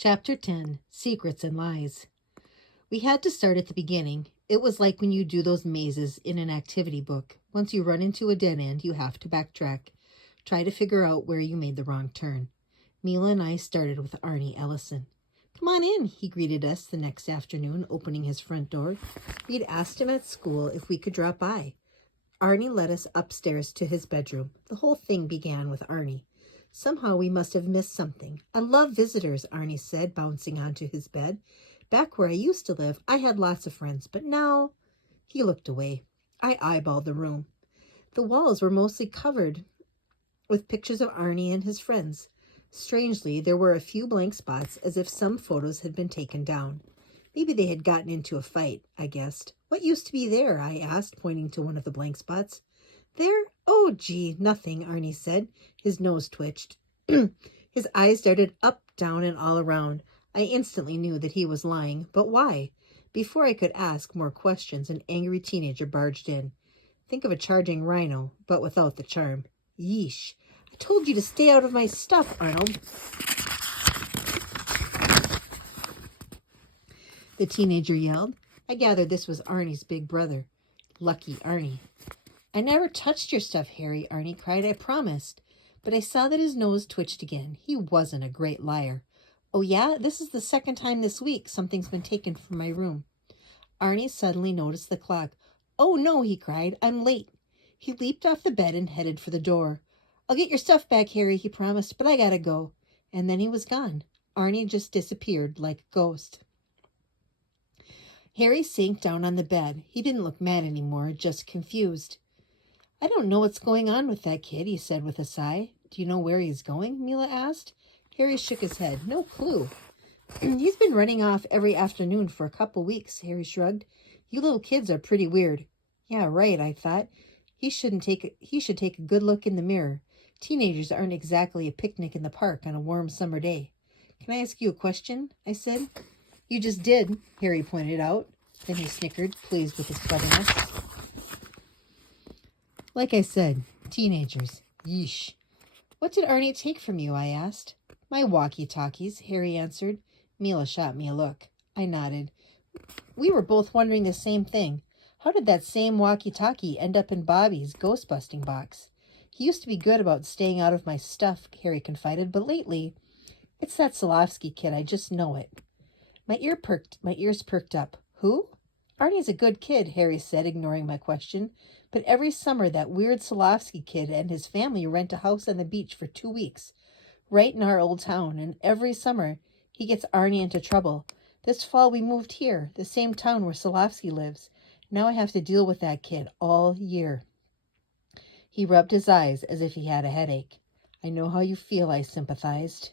Chapter 10, Secrets and Lies. We had to start at the beginning. It was like when you do those mazes in an activity book. Once you run into a dead end, you have to backtrack. Try to figure out where you made the wrong turn. Mila and I started with Arnie Ellison. "Come on in," he greeted us the next afternoon, opening his front door. We'd asked him at school if we could drop by. Arnie led us upstairs to his bedroom. The whole thing began with Arnie. Somehow we must have missed something. "I love visitors," Arnie said, bouncing onto his bed. "Back where I used to live, I had lots of friends, but now—" He looked away. I eyeballed the room. The walls were mostly covered with pictures of Arnie and his friends. Strangely, there were a few blank spots, as if some photos had been taken down. Maybe they had gotten into a fight, I guessed. "What used to be there?" I asked, pointing to one of the blank spots. "There? Oh, gee, nothing," Arnie said. His nose twitched. His eyes darted up, down, and all around. I instantly knew that he was lying. But why? Before I could ask more questions, an angry teenager barged in. Think of a charging rhino, but without the charm. "Yeesh. I told you to stay out of my stuff, Arnold." The teenager yelled. I gathered this was Arnie's big brother. Lucky Arnie. "I never touched your stuff, Harry," Arnie cried. "I promised." But I saw that his nose twitched again. He wasn't a great liar. "Oh, yeah? This is the second time this week something's been taken from my room." Arnie suddenly noticed the clock. "Oh, no," he cried. "I'm late." He leaped off the bed and headed for the door. "I'll get your stuff back, Harry," he promised, "but I gotta go." And then he was gone. Arnie just disappeared like a ghost. Harry sank down on the bed. He didn't look mad anymore, just confused. "I don't know what's going on with that kid," he said with a sigh. "Do you know where he's going?" Mila asked. Harry shook his head. "No clue." "He's been running off every afternoon for a couple weeks," Harry shrugged. "You little kids are pretty weird." "Yeah, right," I thought. He should take a good look in the mirror. Teenagers aren't exactly a picnic in the park on a warm summer day. "Can I ask you a question?" I said. "You just did," Harry pointed out. Then he snickered, pleased with his cleverness. "Like I said, teenagers. Yeesh." "What did Arnie take from you?" I asked. "My walkie-talkies," Harry answered. Mila shot me a look. I nodded. We were both wondering the same thing. How did that same walkie-talkie end up in Bobby's ghost-busting box? "He used to be good about staying out of my stuff," Harry confided, "but lately, it's that Solovsky kid. I just know it." My ears perked up. "Who?" "Arnie's a good kid," Harry said, ignoring my question. "But every summer that weird Solovsky kid and his family rent a house on the beach for 2 weeks, right in our old town, and every summer he gets Arnie into trouble. This fall we moved here, the same town where Solovsky lives. Now I have to deal with that kid all year." He rubbed his eyes as if he had a headache. "I know how you feel," I sympathized.